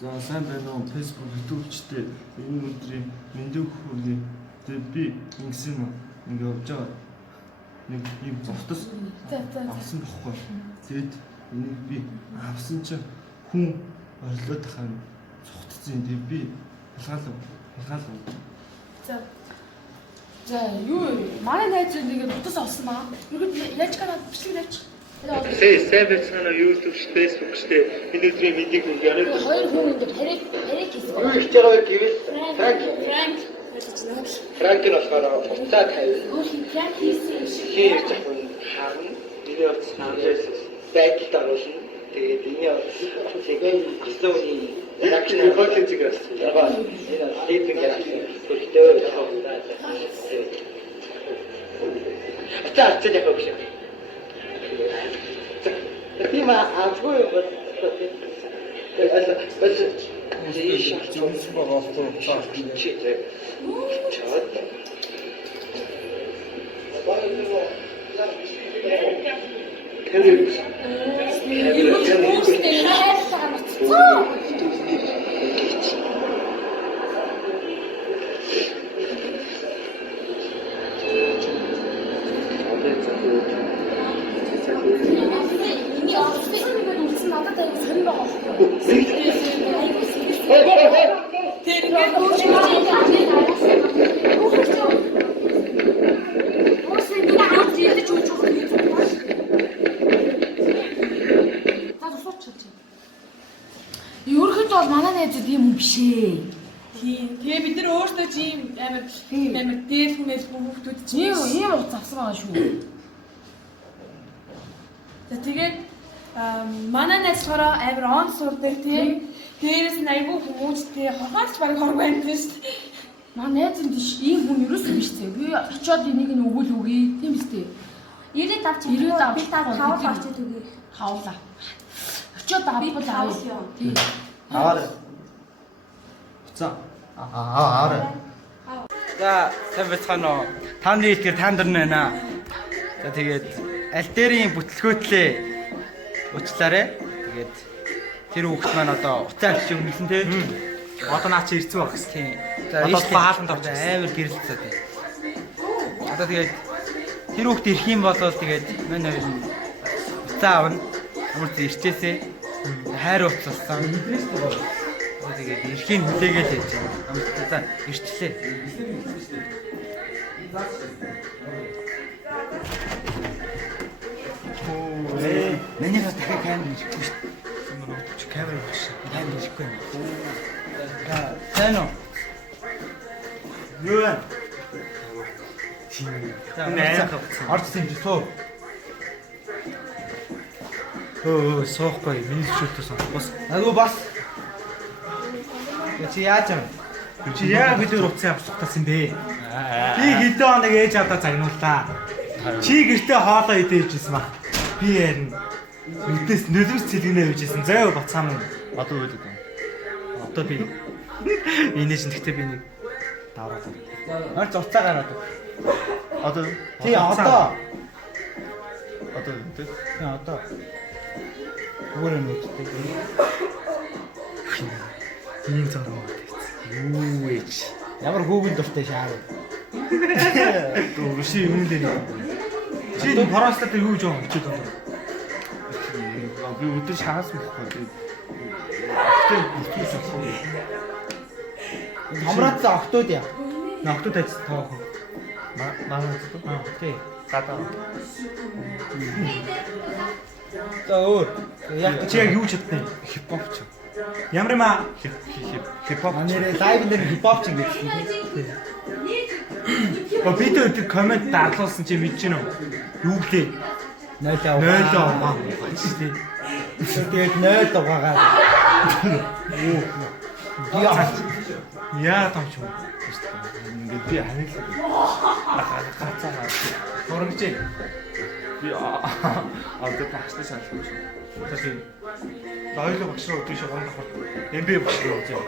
За сайн байна уу? Facebook YouTube-чтэй энэ өдрийн мэндийг хүргэе. Тэгээд би ингэсэн юм ингэ явж байгаа. Нэг юм зовтос авсан бохгүй. Тэгэд энийг би авсан чинь хүн орлоод тахаа цухтцсан. Тэгээд би хулгаалав. За юу манай найз нэг утас олсон маа. Юу яаж канаад бичлэг явууч. Сайн байцгаана YouTube, Facebook штэ энэ өдрийн мэндийг хүргэе. Хоёр хүн ингэ харийг хийсэн. Юу хийж байгаа вэ гэвэл Франк нь болохоор уцаа тавь. Франк хийсэн шиг. Хийж байгаа хүн харна. Миний утас намжаас байдалд оруулна. Тэгээд энэ утас тэгээд гисүүний реакшн хөлөцөг гэсэн. Ягаа энэ лидинг реакшн бүртээ явуулаад. Атаа цэцэг өгч. Тийм аавгүй юм бол бас ийм шалтгаан байгаа болохоор читэй. Чад. Ерөөхдөө бол манай найзууд юм биш ээ. Тийм. Тэгээ бид нар өөрсдөө тийм амар дээр хүнээс хүүхдүүд чинь Ийм утас авсан байгаа шүү. За тэгээд манай найзлахаараа амар он сурдаг тийм. Дээрээс нь айгүй хүмүүстэй хохооч баг хор байна тийм шүү дээ. Манай найз энэ биш ийм хүн ерөөсөө биш дээ. Би очиод энийг нь өгөөл өгье. Тийм биз дээ. 90 авч би та 5 авчид үгүй. Хавлаа. Очиод авбал аавь. Тийм. Аваарай. За. Аваарай. За сайн байцгаана уу? Таны ихээр таандарна байна. За тэгээд аль дээрийн бүтлгөөтлөө уучлаарай. Тэгээд тэр хүүхд маань одоо уцаа авчиж өгнөсөн те. Одоо наа чи ирсэн баг гэсэн. Тийм. За одоо хаалтанд орж амар гэрэлцээ тий. Одоо тэгээд тэр хүүхд ирэх юм бол тэгээд мань хоёр нь уцаа авна. Ямар ч ирчээсээ хайр уцалсан. Тэгээд эрхийн хүлээгээл хийж байгаа. За ирчлээ. Миний хат дахиад камер хийхгүй шүү дээ. Камер биш. Камер хийхгүй юм. Сайн уу? Юу вэ? Орц юм шүү. Соохгүй миний шүтээ сонсох. Агуу бас. Чи яаж юм? Чи яг бид уцаа авчихсан бэ? Би хэдэн хоног ээж авдаа загнууллаа. Чи гэртээ хоолоо идэж ирсэн ба. Би ярина. Үдээс нөлөөс цэлгэнэ явжсэн. Заяа бацаам нь. Одоо юу гэдэг вэ? Одоо би инээж нэгтээ би нэг давраад. Ард уцаа гараад. Одоо тий одоо. Одоо үү? Тий одоо. Өөрөө нүдтэй. Ийм зураг байна. Юу ээж. Ямар хөөгөн дуртай шаар. Дөө ши юм дээр. Чи форостад юу гэж очиж байгаа юм? Би өдөр шахаас байхгүй. Тэг бүтээс авах. Хамраад за октод яа. Октод ажиж таах. Манай зүг. Тий. Гадаа. За өөр. Яг чи яг юу чадна? Хипхоп ч. Ямар юм аа? Хипхоп. Нэрээ лайв дээр хипхоп ч ингэж. Бид өдөр комент дарлуулсан чи мэдэж гэнэ үү? Юу гэлээ? 0 аваа. Тий. Тэгээд 0 аваагаа. Яа томч юм. Ингээд би ханиглаа. Гацаа. Хөрөнгөж. Би одоо багштай шалгах шүү. За тийм. Хоёулаа багш руу өдөр шиг гондох. МБ багш руу үзье.